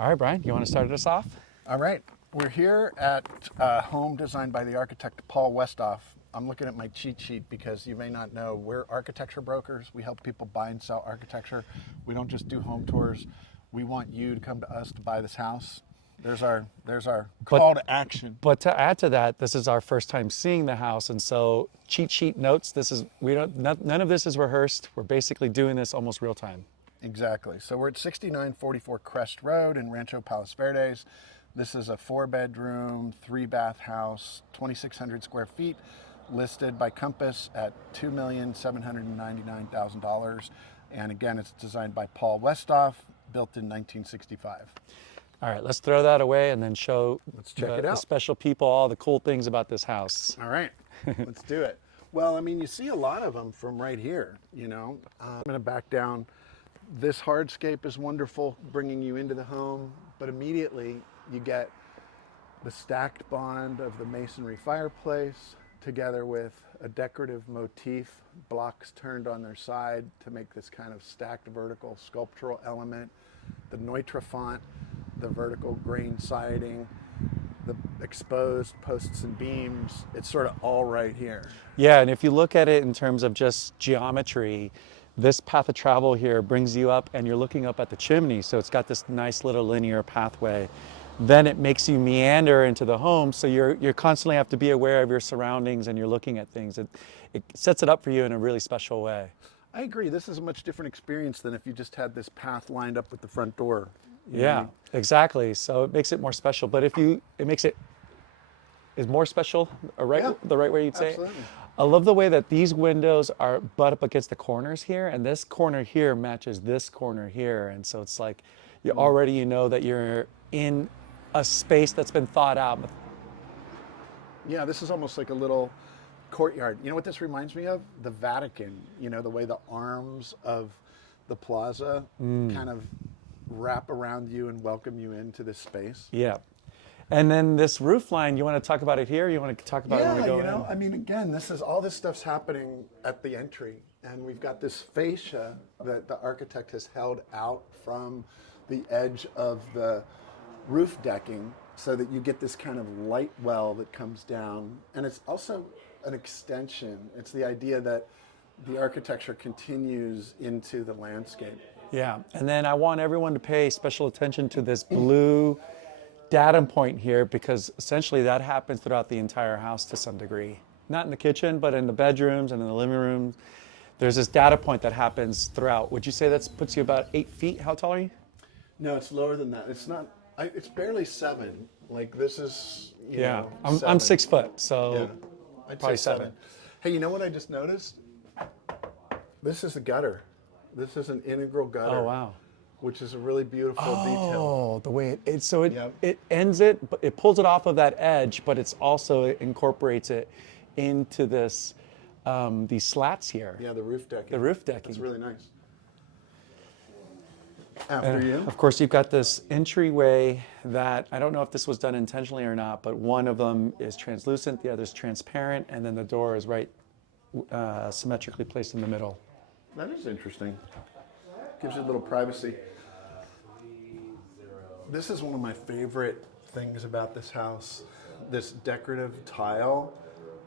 All right, Brian, you want to start us off? All right, we're here at a home designed by the architect Paul Westoff. I'm looking at my cheat sheet because you may not know, we're architecture brokers. We help people buy and sell architecture. We don't just do home tours. We want you to come to us to buy this house. There's our call to action. But to add to that, this is our first time seeing the house, and so cheat sheet notes. None of this is rehearsed. We're basically doing this almost real time. Exactly. So we're at 6944 Crest Road in Rancho Palos Verdes. This is a 4-bedroom, 3-bath house, 2,600 square feet, listed by Compass at $2,799,000. And again, it's designed by Paul Westoff, built in 1965. All right, let's throw that away and then show Let's check it out. the special people all the cool things about this house. All right, let's do it. Well, I mean, you see a lot of them from right here, you know. I'm going to back down. This hardscape is wonderful, bringing you into the home, but immediately you get the stacked bond of the masonry fireplace together with a decorative motif, blocks turned on their side to make this kind of stacked vertical sculptural element, the Neutra font, the vertical grain siding, the exposed posts and beams. It's sort of all right here. Yeah, and if you look at it in terms of just geometry, this path of travel here brings you up and you're looking up at the chimney, so it's got this nice little linear pathway. Then it makes you meander into the home, so you're constantly have to be aware of your surroundings and you're looking at things. It sets it up for you in a really special way. I agree. This is a much different experience than if you just had this path lined up with the front door. Yeah, exactly. So it makes it more special. But it makes it is more special, the right way you'd say absolutely. it. I love the way that these windows are butt up against the corners here, and this corner here matches this corner here, and so it's like you already know that you're in a space that's been thought out. Yeah, this is almost like a little courtyard. You know what this reminds me of? The Vatican. You know, the way the arms of the plaza kind of wrap around you and welcome you into this space. Yeah. And then this roof line, you want to talk about it here? You want to talk about it when we go you know, in? I mean, again, all this stuff's happening at the entry, and we've got this fascia that the architect has held out from the edge of the roof decking so that you get this kind of light well that comes down. And it's also an extension. It's the idea that the architecture continues into the landscape. Yeah, and then I want everyone to pay special attention to this blue datum point here, because essentially that happens throughout the entire house to some degree. Not in the kitchen, but in the bedrooms and in the living room. There's this data point that happens throughout. Would you say that puts you about 8 feet? How tall are you? No, it's lower than that. It's not, it's barely 7. Like this is, you Yeah, know, I'm 7. 6 foot, so Yeah, I'd probably say 7. Hey, you know what I just noticed? This is a gutter. This is an integral gutter. Oh, wow. Which is a really beautiful detail. Oh, the way it Yep. it ends it, but it pulls it off of that edge, but it's also it incorporates it into this these slats here. Yeah, the roof decking. The roof decking. It's really nice. After you. Of course, you've got this entryway that I don't know if this was done intentionally or not, but one of them is translucent, the other is transparent, and then the door is right symmetrically placed in the middle. That is interesting. Gives you a little privacy. This is one of my favorite things about this house, this decorative tile.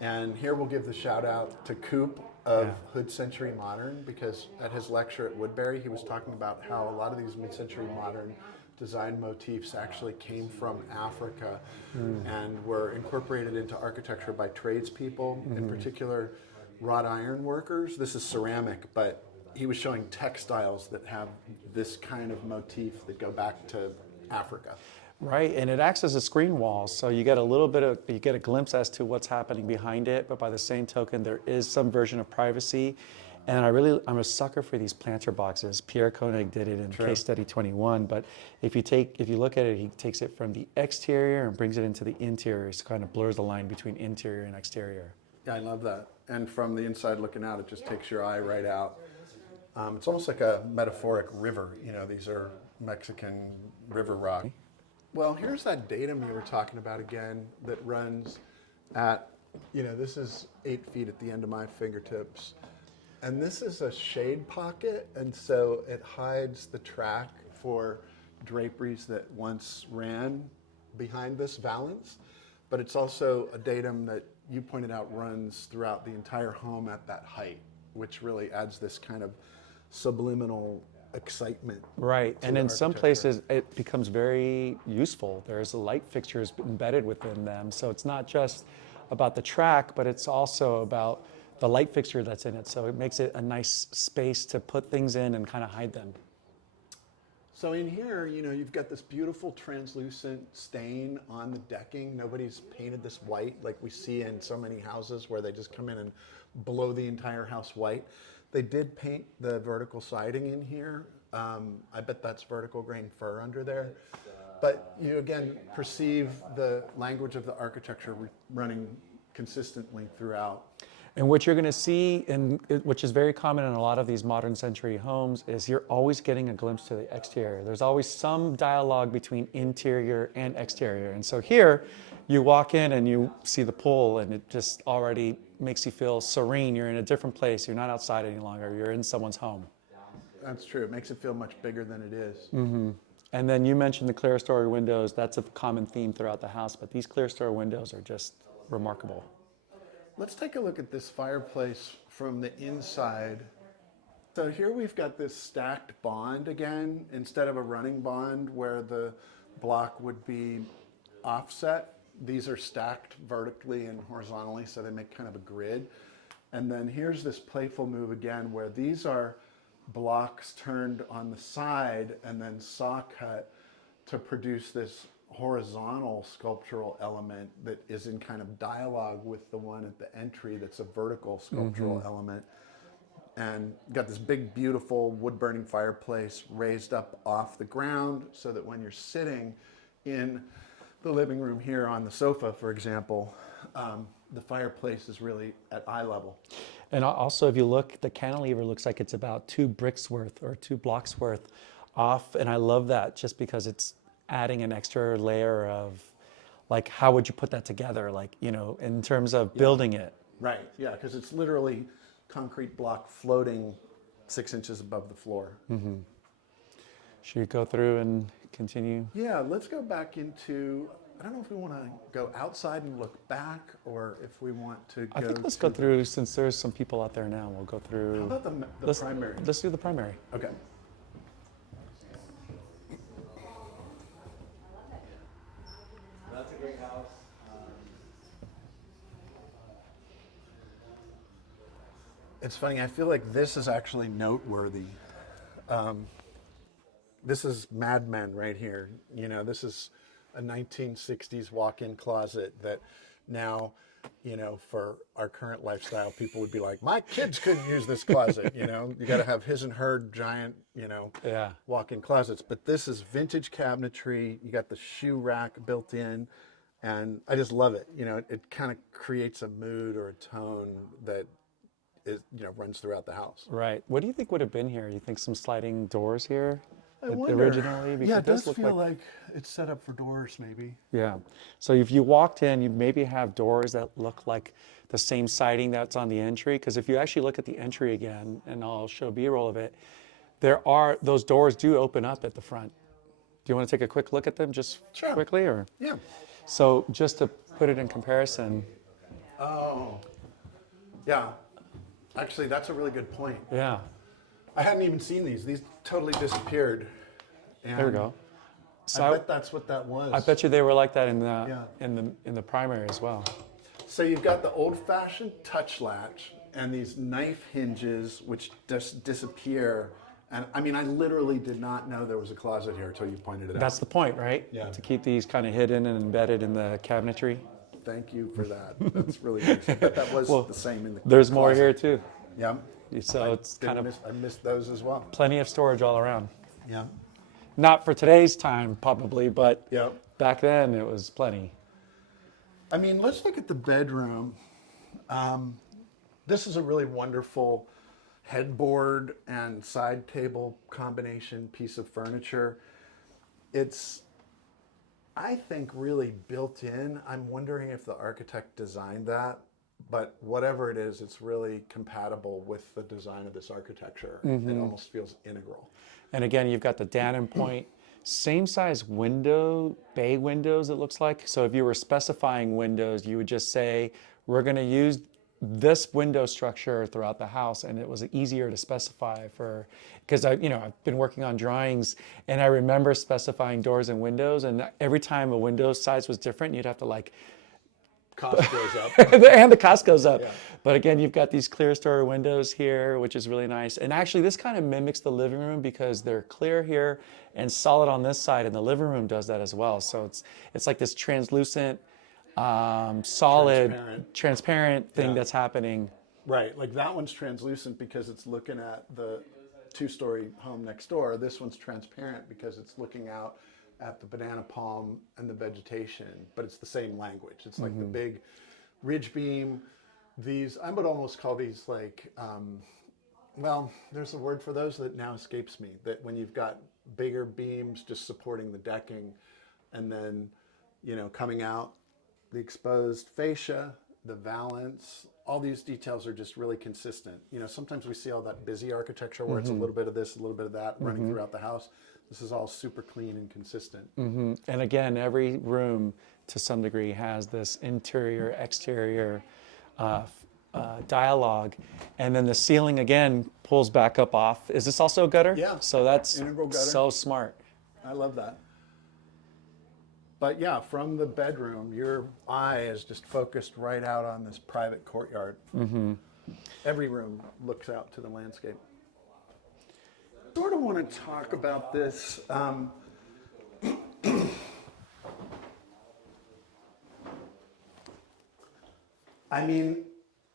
And here we'll give the shout out to Coop of Hood Century Modern, because at his lecture at Woodbury, he was talking about how a lot of these mid-century modern design motifs actually came from Africa and were incorporated into architecture by tradespeople, in particular wrought iron workers. This is ceramic, but he was showing textiles that have this kind of motif that go back to Africa. Right, and it acts as a screen wall, so you get a glimpse as to what's happening behind it, but by the same token, there is some version of privacy. And I'm a sucker for these planter boxes. Pierre Koenig did it in Case Study 21, but if you look at it, he takes it from the exterior and brings it into the interior, so it kind of blurs the line between interior and exterior. Yeah, I love that. And from the inside looking out, it just takes your eye right out. It's almost like a metaphoric river. You know, these are Mexican river rock. Well, here's that datum you were talking about again that runs at, you know, this is 8 feet at the end of my fingertips. And this is a shade pocket, and so it hides the track for draperies that once ran behind this valance, but it's also a datum that you pointed out runs throughout the entire home at that height, which really adds this kind of subliminal excitement. Right, and in some architecture. places it becomes very useful. There's light fixtures embedded within them, so it's not just about the track, but it's also about the light fixture that's in it. So it makes it a nice space to put things in and kind of hide them. So in here, you know, you've got this beautiful translucent stain on the decking. Nobody's painted this white like we see in so many houses where they just come in and blow the entire house white. They did paint the vertical siding in here. I bet that's vertical grain fir under there. But you again perceive the language of the architecture running consistently throughout. And what you're going to see, which is very common in a lot of these modern century homes, is you're always getting a glimpse to the exterior. There's always some dialogue between interior and exterior. And so here, you walk in and you see the pool, and it just already makes you feel serene. You're in a different place. You're not outside any longer. You're in someone's home. That's true. It makes it feel much bigger than it is. Mm-hmm. And then you mentioned the Clerestory windows. That's a common theme throughout the house, but these Clerestory windows are just remarkable. Let's take a look at this fireplace from the inside. So here we've got this stacked bond again, instead of a running bond where the block would be offset. These are stacked vertically and horizontally, so they make kind of a grid. And then here's this playful move again where these are blocks turned on the side and then saw cut to produce this horizontal sculptural element that is in kind of dialogue with the one at the entry that's a vertical sculptural element. And got this big, beautiful wood-burning fireplace raised up off the ground so that when you're sitting in the living room here on the sofa, for example, the fireplace is really at eye level. And also, if you look, the cantilever looks like it's about 2 bricks worth or 2 blocks worth off. And I love that just because it's adding an extra layer of, like, how would you put that together? Like, you know, in terms of building it. Right, yeah, because it's literally concrete block floating 6 inches above the floor. Mm-hmm. Should we go through and continue? Yeah, let's go back into, I don't know if we want to go outside and look back or if we want to go I think let's go through, since there's some people out there now, we'll go through. How about the primary? Let's do the primary. Okay. That's a great house. It's funny, I feel like this is actually noteworthy. This is Mad Men right here. You know, this is a 1960s walk-in closet that now, you know, for our current lifestyle, people would be like, my kids couldn't use this closet, you know? You got to have his and her giant, you know, walk-in closets. But this is vintage cabinetry. You got the shoe rack built in. And I just love it. You know, it kind of creates a mood or a tone that is, you know, runs throughout the house. Right. What do you think would have been here? You think some sliding doors here? I wonder. Originally? Because Yeah, it does look feel like it's set up for doors, maybe. Yeah. So if you walked in, you'd maybe have doors that look like the same siding that's on the entry. Because if you actually look at the entry again, and I'll show B-roll of it, those doors do open up at the front. Do you want to take a quick look at them just quickly? Or? Yeah. So just to put it in comparison. Oh, yeah. Actually, that's a really good point. Yeah. I hadn't even seen these. These totally disappeared. And There we go. So I bet that's what that was. I bet you they were like that in the primary as well. So you've got the old-fashioned touch latch and these knife hinges which just disappear. And I mean, I literally did not know there was a closet here until you pointed it out. That's the point, right? Yeah. To keep these kind of hidden and embedded in the cabinetry. Thank you for that. That's really nice. I bet that was the same in the There's more closet. here too. Yeah. So it's kind of I missed those as well. plenty of storage all around. Yeah. Not for today's time, probably, but Yeah. back then it was plenty. I mean, let's look at the bedroom. This is a really wonderful headboard and side table combination piece of furniture. It's, I think, really built in. I'm wondering if the architect designed that, but whatever it is, it's really compatible with the design of this architecture. It almost feels integral. And again, you've got the Dannon point same size window, bay windows it looks like. So if you were specifying windows, you would just say, we're going to use this window structure throughout the house, and it was easier to specify for, because I've been working on drawings, and I remember specifying doors and windows, and every time a window size was different, you'd have to like, Cost goes up. and the cost goes up. Yeah. But again, you've got these Clerestory windows here, which is really nice. And actually, this kind of mimics the living room because they're clear here and solid on this side, and the living room does that as well. So it's like this translucent, solid, transparent thing that's happening. Right, like that one's translucent because it's looking at the two-story home next door. This one's transparent because it's looking out at the banana palm and the vegetation, but it's the same language. It's like the big ridge beam. These, I would almost call these like, well, there's a word for those that now escapes me, that when you've got bigger beams just supporting the decking, and then, coming out, the exposed fascia, the valance, all these details are just really consistent. Sometimes we see all that busy architecture where it's a little bit of this, a little bit of that running throughout the house. This is all super clean and consistent. And again, every room to some degree has this interior, exterior dialogue. And then the ceiling again pulls back up off. Is this also a gutter? Yeah. So that's Integral gutter. so smart. I love that. But yeah, from the bedroom, your eye is just focused right out on this private courtyard. Every room looks out to the landscape. I sort of want to talk about this. I mean,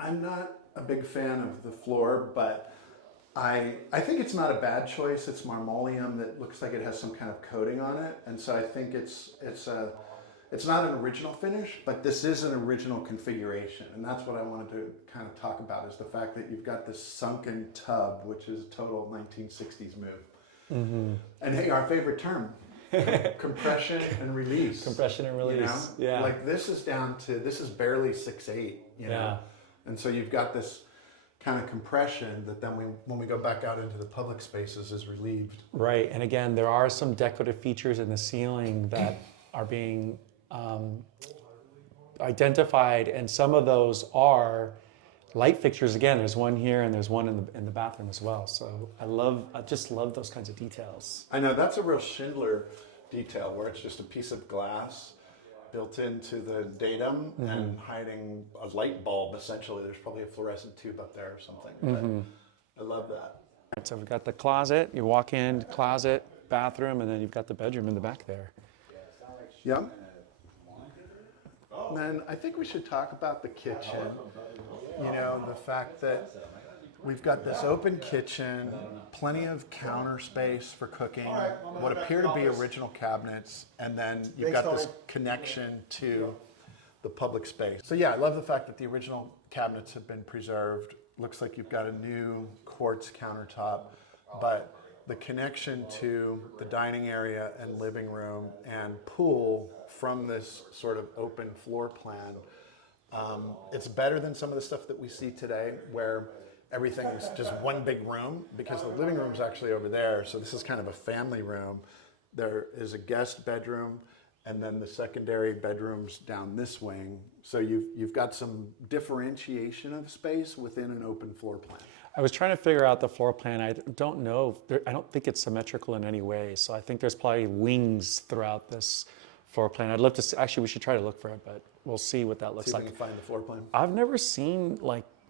I'm not a big fan of the floor, but I think it's not a bad choice. It's marmoleum that looks like it has some kind of coating on it, and so I think it's not an original finish, but this is an original configuration, and that's what I wanted to kind of talk about, is the fact that you've got this sunken tub, which is a total 1960s move. And hey, our favorite term, compression and release. Compression and release. Yeah. Like this is barely 6'8", Yeah. And so you've got this kind of compression that then when we go back out into the public spaces is relieved. Right, and again, there are some decorative features in the ceiling that are being identified, and some of those are light fixtures. Again, there's one here and there's one in the bathroom as well. So I just love those kinds of details. I know, that's a real Schindler detail where it's just a piece of glass built into the datum and hiding a light bulb, essentially. There's probably a fluorescent tube up there or something. But I love that. Right, so we've got the closet, you walk in, closet, bathroom, and then you've got the bedroom in the back there. Yeah. And then I think we should talk about the kitchen. The fact that we've got this open kitchen, plenty of counter space for cooking, what appear to be original cabinets, and then you've got this connection to the public space. So yeah, I love the fact that the original cabinets have been preserved. Looks like you've got a new quartz countertop, but the connection to the dining area and living room and pool from this sort of open floor plan, it's better than some of the stuff that we see today where everything is just one big room, because the living room's actually over there. So this is kind of a family room. There is a guest bedroom, and then the secondary bedrooms down this wing. So you've got some differentiation of space within an open floor plan. I was trying to figure out the floor plan. I don't know. I don't think it's symmetrical in any way. So I think there's probably wings throughout this floor plan. I'd love to see, actually, we should try to look for it, but we'll see what that looks See if like. we can find the floor plan. I've never seen,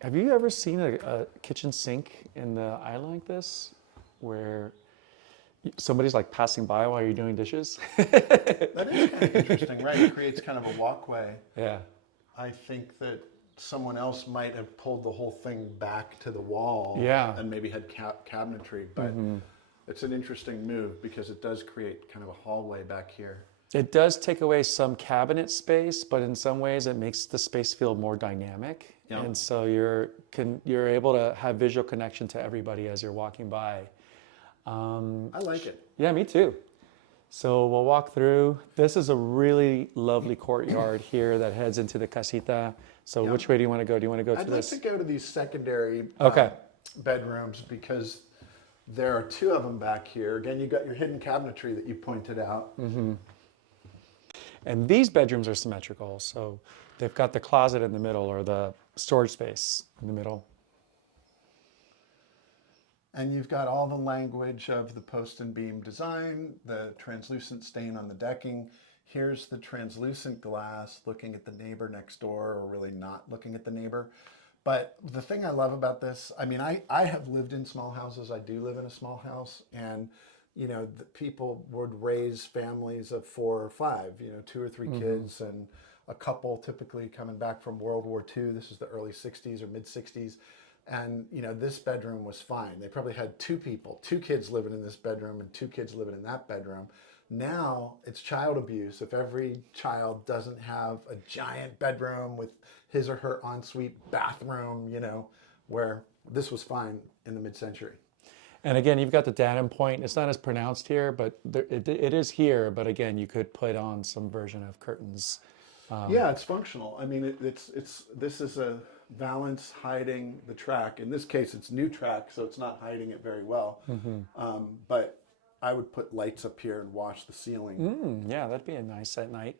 have you ever seen a kitchen sink in the island like this, where somebody's passing by while you're doing dishes? That is kind of interesting, right? It creates kind of a walkway. Yeah. I think that someone else might have pulled the whole thing back to the wall, and maybe had cabinetry, but it's an interesting move because it does create kind of a hallway back here. It does take away some cabinet space, but in some ways it makes the space feel more dynamic. Yeah. And so you're able to have visual connection to everybody as you're walking by. I like it. Yeah, me too. So we'll walk through. This is a really lovely courtyard here that heads into the Casita. So which way do you want to go? Do you want to go to this? I'd like to go to these secondary bedrooms, because There are two of them back here. Again, you got your hidden cabinetry that you pointed out. And these bedrooms are symmetrical, so they've got the closet in the middle or the storage space in the middle. And you've got all the language of the post and beam design, the translucent stain on the decking. Here's the translucent glass looking at the neighbor next door, or really not looking at the neighbor. But the thing I love about this, I mean, I have lived in small houses. I do live in a small house, and you know, the people would raise families of 4 or 5, you know, 2 or 3 kids, and a couple typically coming back from World War II. This is the early 60s or mid 60s. And, you know, this bedroom was fine. They probably had 2 people, 2 kids living in this bedroom and 2 kids living in that bedroom. Now it's child abuse if every child doesn't have a giant bedroom with his or her ensuite bathroom, you know, where this was fine in the mid-century. And again, you've got the datum point. It's not as pronounced here, but it is here. But again, you could put on some version of curtains. Yeah, it's functional. I mean, this is a valance hiding the track. In this case, it's new track, so it's not hiding it very well. But I would put lights up here and wash the ceiling. Yeah, that'd be a nice at night.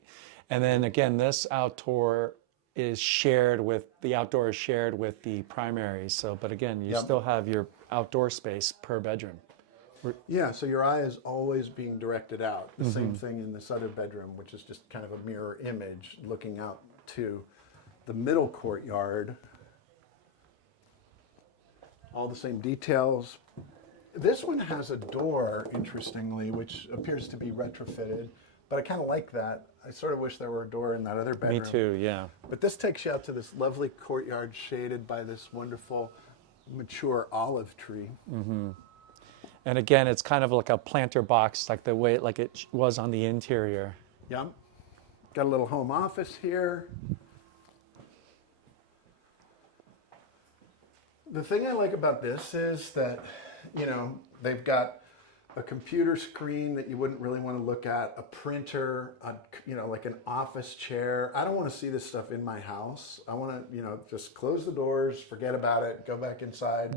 And then again, this outdoor is shared with the primary. So, but again, you still have your outdoor space per bedroom. Yeah, so your eye is always being directed out. The same thing in this other bedroom, which is just kind of a mirror image looking out to the middle courtyard. All the same details. This one has a door, interestingly, which appears to be retrofitted, but I kind of like that. I sort of wish there were a door in that other bedroom. Me too, yeah. But this takes you out to this lovely courtyard shaded by this wonderful mature olive tree. And again, it's kind of like a planter box, like the way like it was on the interior. Yep. Got a little home office here. The thing I like about this is that, you know, they've got a computer screen that you wouldn't really want to look at, a printer, you know, like an office chair. I don't want to see this stuff in my house. I want to, you know, just close the doors, forget about it, go back inside,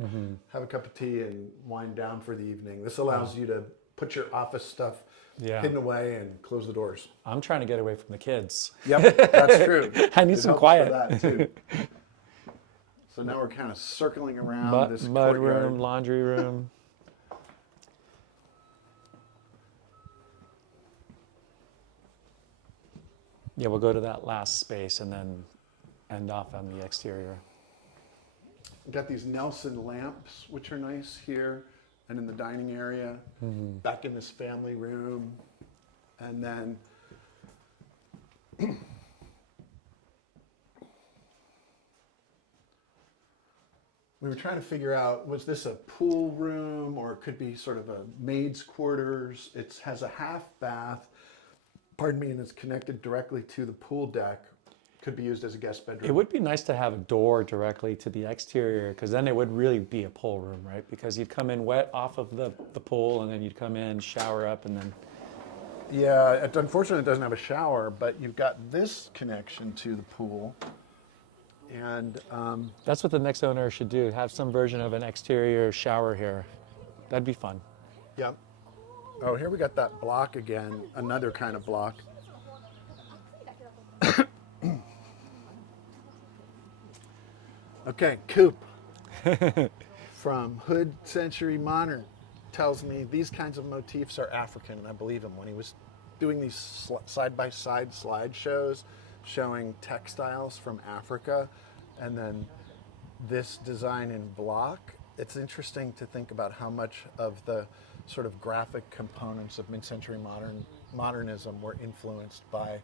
have a cup of tea and wind down for the evening. This allows you to put your office stuff hidden away and close the doors. I'm trying to get away from the kids. Yep, that's true. I need It some helps quiet. for that too. So now we're kind of circling around this Mud courtyard. room, laundry room. Yeah, we'll go to that last space and then end off on the exterior. Got these Nelson lamps, which are nice here and in the dining area, back in this family room. And then we were trying to figure out, was this a pool room or it could be sort of a maid's quarters? It has a half bath, pardon me, and it's connected directly to the pool deck. Could be used as a guest bedroom. It would be nice to have a door directly to the exterior, because then it would really be a pool room, right? Because you'd come in wet off of the pool, and then you'd come in, shower up, and then... Yeah, unfortunately it doesn't have a shower, but you've got this connection to the pool. And That's what the next owner should do, have some version of an exterior shower here. That'd be fun. yep. Oh, here we got that block again, another kind of block. Okay, Coop from Hood Century Modern tells me these kinds of motifs are African, and I believe him when he was doing these side-by-side slideshows showing textiles from Africa, and then this design in block. It's interesting to think about how much of the sort of graphic components of mid-century modernism were influenced by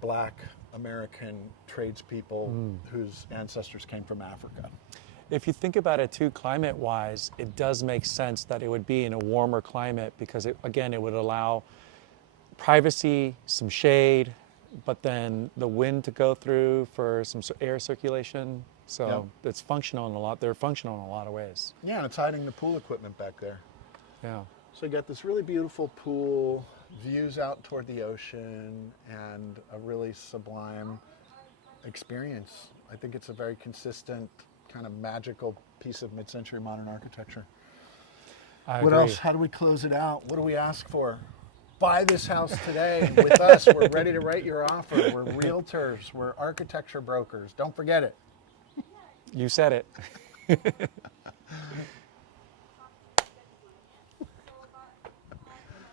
Black American tradespeople whose ancestors came from Africa. If you think about it too, climate-wise, it does make sense that it would be in a warmer climate, because again, it would allow privacy, some shade, but then the wind to go through for some air circulation. So it's functional in a lot. They're functional in a lot of ways. Yeah, and it's hiding the pool equipment back there. Yeah. So you got this really beautiful pool, views out toward the ocean, and a really sublime experience. I think it's a very consistent, kind of magical piece of mid-century modern architecture. I What agree. else? How do we close it out? What do we ask for? Buy this house today with us. We're ready to write your offer. We're realtors. We're architecture brokers. Don't forget it. You said it.